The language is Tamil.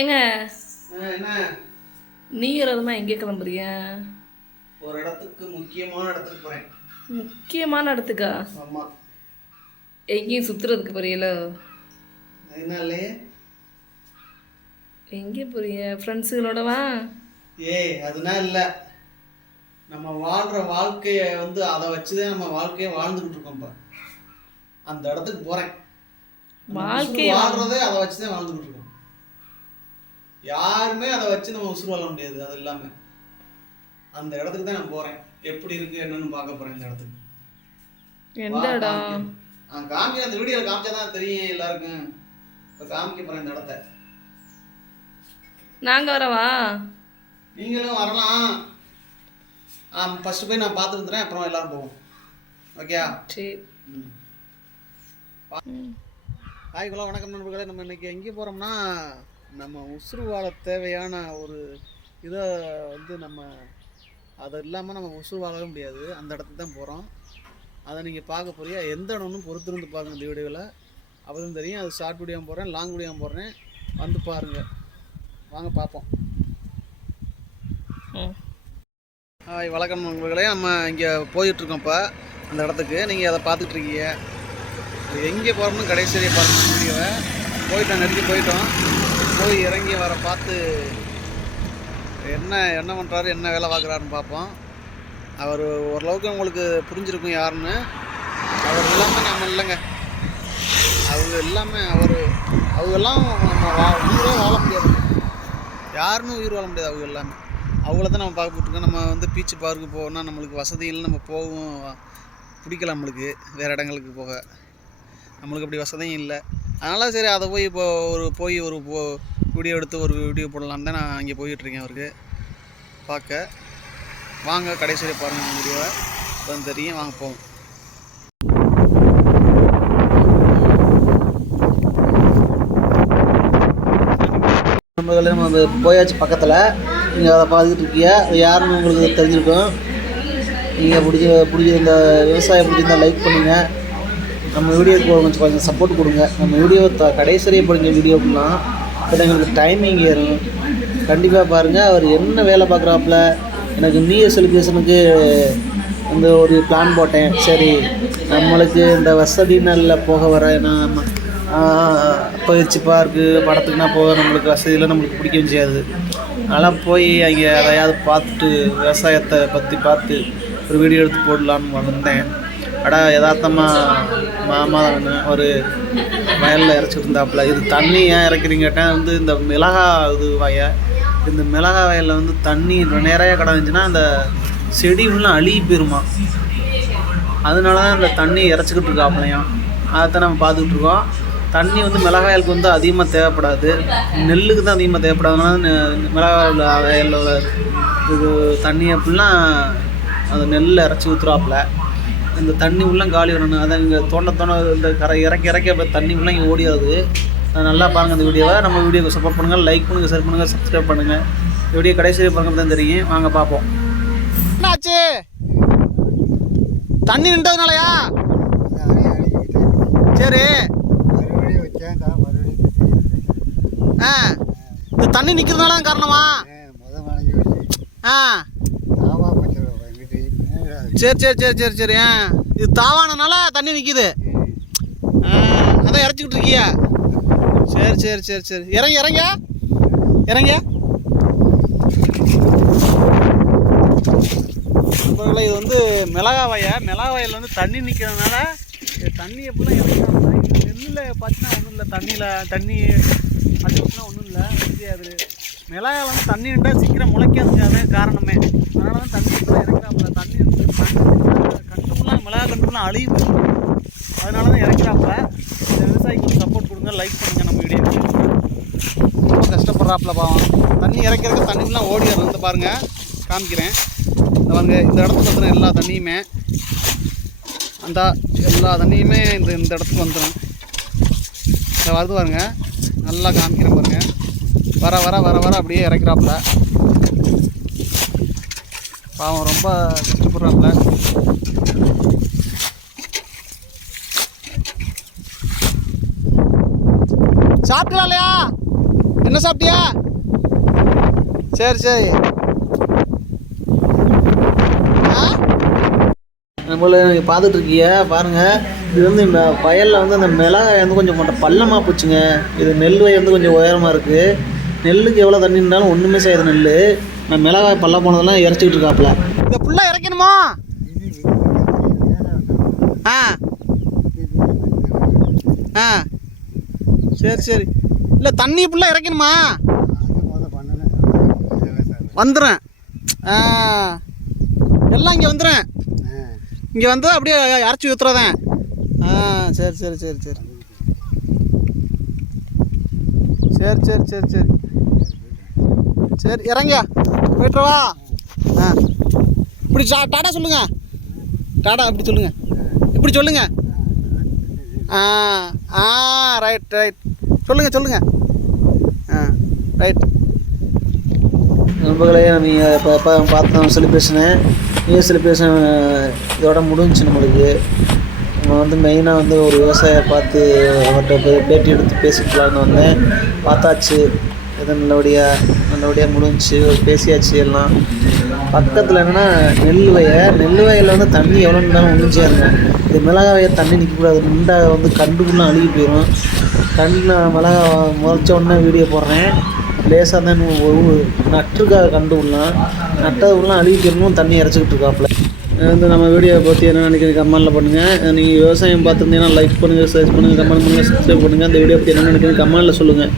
ஏங்க என்ன நீரதமா எங்கே கிளம்புறிய? ஒரு இடத்துக்கு முக்கியமான இடத்துக்கு போறேன். முக்கியமான இடத்துக்கா? ஆமா. எங்கேயும் சுத்துறதுக்கு போறீங்களோ? என்னாலே எங்கே போறீங்க? ஃப்ரெண்ட்ஸுகளோடவா? அதுனா இல்லை. நம்ம வாழ்கிற வாழ்க்கையை அதை வச்சுதான் நம்ம வாழ்க்கையை வாழ்ந்துக்கிட்டு இருக்கோம்ப்பா. அந்த இடத்துக்கு போகிறேன். வாழ்க்கை வாழ்கிறதே அதை வச்சு தான் வாழ்ந்துக்கிட்டு இருக்கோம். யாருமே அதை வச்சு நம்ம உசுறு வாழ முடியாது. அது இல்லாமல் அந்த இடத்துக்கு தான் நான் போகிறேன். எப்படி இருக்குது என்னன்னு பார்க்க போகிறேன் இந்த இடத்துக்கு. எந்த இடம்? காமிக்க அந்த வீடியோவில் காமிச்சா தான் தெரியும் எல்லாருக்கும். இப்போ காமிக்க போகிறேன் இந்த இடத்த. நாங்கள் வரவா? நீங்களும் வரலாம். ஃபஸ்ட்டு போய் நான் பார்த்து வந்துடுறேன், அப்புறம் எல்லோரும் போவோம். ஓகேயா? சரி. ஹாய்குலாம், வணக்கம் நண்பர்களே. நம்ம இன்றைக்கி எங்கே போகிறோம்னா, நம்ம உசுறு வாழ தேவையான ஒரு இதை நம்ம அதை இல்லாமல் நம்ம உசுறு வாழவே முடியாது. அந்த இடத்துக்கு தான் போகிறோம். அதை நீங்கள் பார்க்க போறியா? எந்த இடம்னு பொறுத்திருந்து பாருங்கள் இந்த வீடியோவில். அப்போ தான் தெரியும். அது ஷார்ட் வீடியோ போடுறேன், லாங் வீடியோ போடுறேன். வந்து பாருங்கள், வாங்க பார்ப்போம். வணக்கம் நண்பர்களே. நம்ம இங்கே போயிட்டுருக்கோம்ப்பா அந்த இடத்துக்கு. நீங்கள் அதை பார்த்துட்டு இருக்கீங்க. எங்கே போகிறோம்னு கடைசியை பாருங்கள் வீடியோவை. போயிட்டோம், நெருங்கி போயிட்டோம். போய் இறங்கி வர பார்த்து என்ன பண்ணுறாரு, என்ன வேலை பார்க்குறாருன்னு பார்ப்போம். அவர் ஓரளவுக்கு உங்களுக்கு புரிஞ்சிருக்கும் யாருன்னு. அவர் இல்லாமல் நம்ம இல்லைங்க. அவங்க எல்லாமே அவங்கெல்லாம் நம்ம உயிரே வாழ முடியாது. யாருமே உயிர் வாழ முடியாது. அவங்க எல்லாமே அவங்கள தான் நம்ம பார்க்க போட்டுருக்கோம். நம்ம பீச்சு பார்க்கு போகணும்னா நம்மளுக்கு வசதி இல்லை, நம்ம போகவும் பிடிக்கல. நம்மளுக்கு வேறு இடங்களுக்கு போக நம்மளுக்கு அப்படி வசதியும் இல்லை. அதனால் சரி, அதை போய் ஒரு வீடியோ எடுத்து ஒரு வீடியோ போடலான்னு தான் நான் அங்கே போயிட்டுருக்கேன் அவருக்கு பார்க்க. வாங்க கடைசியில் பாருங்கள் வீடியோவை, தான் தெரியும். வாங்க போவோம். நம்ம போயாச்சு பக்கத்தில். நீங்கள் அதை பார்த்துக்கிட்டு இருக்கீங்க. யாருன்னு உங்களுக்கு தெரிஞ்சிருக்கும். நீங்கள் பிடிச்ச இந்த விவசாயம் பிடிச்சிருந்தால் லைக் பண்ணுங்கள். நம்ம வீடியோக்கு கொஞ்சம் சப்போர்ட் கொடுங்க. நம்ம வீடியோ கடைசியே படிங்க வீடியோக்குலாம். பட் எங்களுக்கு டைமிங் ஏறும். கண்டிப்பாக பாருங்கள். அவர் என்ன வேலை பார்க்குறாப்புல. எனக்கு நியூ செலிப்ரேஷனுக்கு ஒரு பிளான் போட்டேன். சரி, நம்மளுக்கு இந்த வசதி நல்ல போக வர பயிற்சி பார்க்கு படத்துக்குனா போக நம்மளுக்கு வசதியில் நம்மளுக்கு பிடிக்கவும் செய்யாது. அதனால் போய் அங்கே அதையாவது பார்த்துட்டு விவசாயத்தை பற்றி பார்த்து ஒரு வீடியோ எடுத்து போடலான்னு வந்தேன். யதார்த்தமாக மாமா ஒரு வயலில் இறச்சிட்டு இருந்தாப்புல. இது தண்ணி ஏன் இறக்கிறீங்கட்டேன். இந்த மிளகா இந்த மிளகா வயலில் தண்ணி நிறையா கிடந்துச்சுன்னா அந்த செடி ஃபுல்லாக அழுகி போயிருமா. அதனால தான் இந்த தண்ணி இறச்சிக்கிட்டு இருக்காப்புலையாம். அதைத்தான் நம்ம பார்த்துக்கிட்டு இருக்கோம். தண்ணி மிளகாயலுக்கு அதிகமாக தேவைப்படாது, நெல்லுக்கு தான் அதிகமாக தேவைப்படாதுனால மிளகாயில் வயலில் இது தண்ணியை ஃபுல்லாக அந்த நெல்லில் இறச்சி ஊற்றுறாப்புல. இந்த தண்ணி உள்ள காலி வரணும். அதை இங்கே தோண்ட இந்த கரை இறக்கி அப்போ தண்ணி உள்ள இங்கே ஓடியாது. நல்லா பாருங்கள் இந்த வீடியோவை. நம்ம வீடியோக்கு சப்போர்ட் பண்ணுங்கள், லைக் பண்ணுங்கள், ஷேர் பண்ணுங்கள், சப்ஸ்கிரைப் பண்ணுங்கள். இந்த வீடியோ கடைசி பாருங்க தான் தெரியும். வாங்க பார்ப்போம். என்னாச்சு? தண்ணி நின்றதுனாலயா? சரி. இந்த தண்ணி நிற்கிறதுனால தான் காரணமா? சரி சரி சரி சரி சரி. இது தாவானனால தண்ணி நிற்கிது. அதான் இறச்சிக்கிட்டு இருக்கியா? சரி சரி சரி சரி. இறங்க. நண்பர்களே, இது மிளகா வயல் தண்ணி நிற்கிறதுனால தண்ணி எப்படிலாம் இறங்கினா நெல்லில் பார்த்தீங்கன்னா ஒன்றும் இல்லை. தண்ணி அது ஒன்றும் இல்லை. அது மிளகாய் தண்ணி நின்றா சீக்கிரம் முளைக்காதுங்க. அதே காரணமே. அதனால தான் தண்ணி இப்படிலாம் இறக்குறாப்புல. தண்ணி கண்டுலாம் மிளகா கண்டுலாம் அழிவு. அதனால தான் இறக்குறாப்புல. இந்த விவசாயிக்கு சப்போர்ட் கொடுங்க, லைக் பண்ணுங்கள். நம்ம வீடியோ ரொம்ப கஷ்டப்படுறாப்புல பாவம். தண்ணி இறக்கிறதுக்கு தண்ணிலாம் ஓடிடுறது. வந்து பாருங்கள், காமிக்கிறேன். இந்த இடத்துக்கு எல்லா தண்ணியுமே எல்லா தண்ணியுமே இந்த இடத்துக்கு வந்துடும். இதை வருது பாருங்க, நல்லா காமிக்கிறேன் பாருங்க. வர வர வர வர அப்படியே இறக்கிறாப்புல. பாவம் ரொம்ப கஷ்டப்படுறாப்புல. சாப்பிட்டா இல்லையா? என்ன சாப்பிட்டியா? சரி சரி. நம்மள நீங்கள் பார்த்துட்ருக்கீங்க பாருங்கள். இது வந்து இந்த வயலில் வந்து அந்த மிளகாய் வந்து கொஞ்சம் பள்ளமாக போச்சுங்க. இது நெல் வயல் வந்து கொஞ்சம் உயரமாக இருக்குது. நெல்லுக்கு எவ்வளோ தண்ணி இருந்தாலும் ஒன்றுமே செய்யாது நெல். நான் மிளகாய் பள்ள போனதெல்லாம் இறச்சிக்கிட்டு இருக்காப்புல. இதை ஃபுல்லாக இறக்கணுமா? ஆ ஆ சரி சரி. இல்லை தண்ணி ஃபுல்லாக இறக்கணுமா? வந்துடுறேன். ஆ எல்லாம் இங்கே வந்துடுறேன். இங்கே வந்து அப்படியே அரைச்சி ஊற்றுறதேன். ஆ சரி சரி சரி சரி சரி சரி சரி சரி சரி இறங்க போய்ட்டுவா. ஆ இப்படி டாடா சொல்லுங்கள். டாடா இப்படி சொல்லுங்கள். இப்படி சொல்லுங்கள். ஆ ஆ ரைட் ரைட் சொல்லுங்கள் சொல்லுங்கள். ஆ ரைட். நண்பர்களே, நீங்கள் இப்போ பார்த்தோம் செலிப்ரேஷனு. நியூ செலிப்ரேஷன் இதோட முடிஞ்சிச்சு நம்மளுக்கு. நம்ம வந்து மெயினாக வந்து ஒரு விவசாயியை பார்த்து அவர்கிட்ட பேட்டி எடுத்து பேசிக்கலான்னு வந்தேன். பார்த்தாச்சு. எது நல்லபடியாக முடிஞ்சிச்சு. பேசியாச்சு எல்லாம். பக்கத்தில் என்னென்னா நெல் வயலில் வந்து தண்ணி எவ்வளோ இருந்தாலும் முடிஞ்சே இருக்கும். இது மிளகாய் வயல் தண்ணி நிற்கக்கூடாது. நின்றா வந்து கண்டுக்குள்ளே அழுகி போயிடும். மிளகா முளைச்ச உடனே வீடியோ போடுறேன். லேசாக தான் நட்டுருக்காக கண்டு விடலாம். நட்டது விடலாம் அழுகி போயிடணும். தண்ணி இறச்சிக்கிட்டு இருக்காப்புல. வந்து நம்ம வீடியோவை பற்றி என்ன நினைக்கிறீங்க கமெண்ட்டில் பண்ணுங்கள். நீங்கள் விவசாயம் பார்த்துருந்தீங்கன்னா லைக் பண்ணுங்கள், ஷேர் பண்ணுங்கள், கமெண்ட் பண்ணுங்கள், சப்ஸ்கிரைப் பண்ணுங்கள். அந்த வீடியோ பற்றி என்ன நினைக்கிறீங்க கமெண்ட்டில் சொல்லுங்கள்.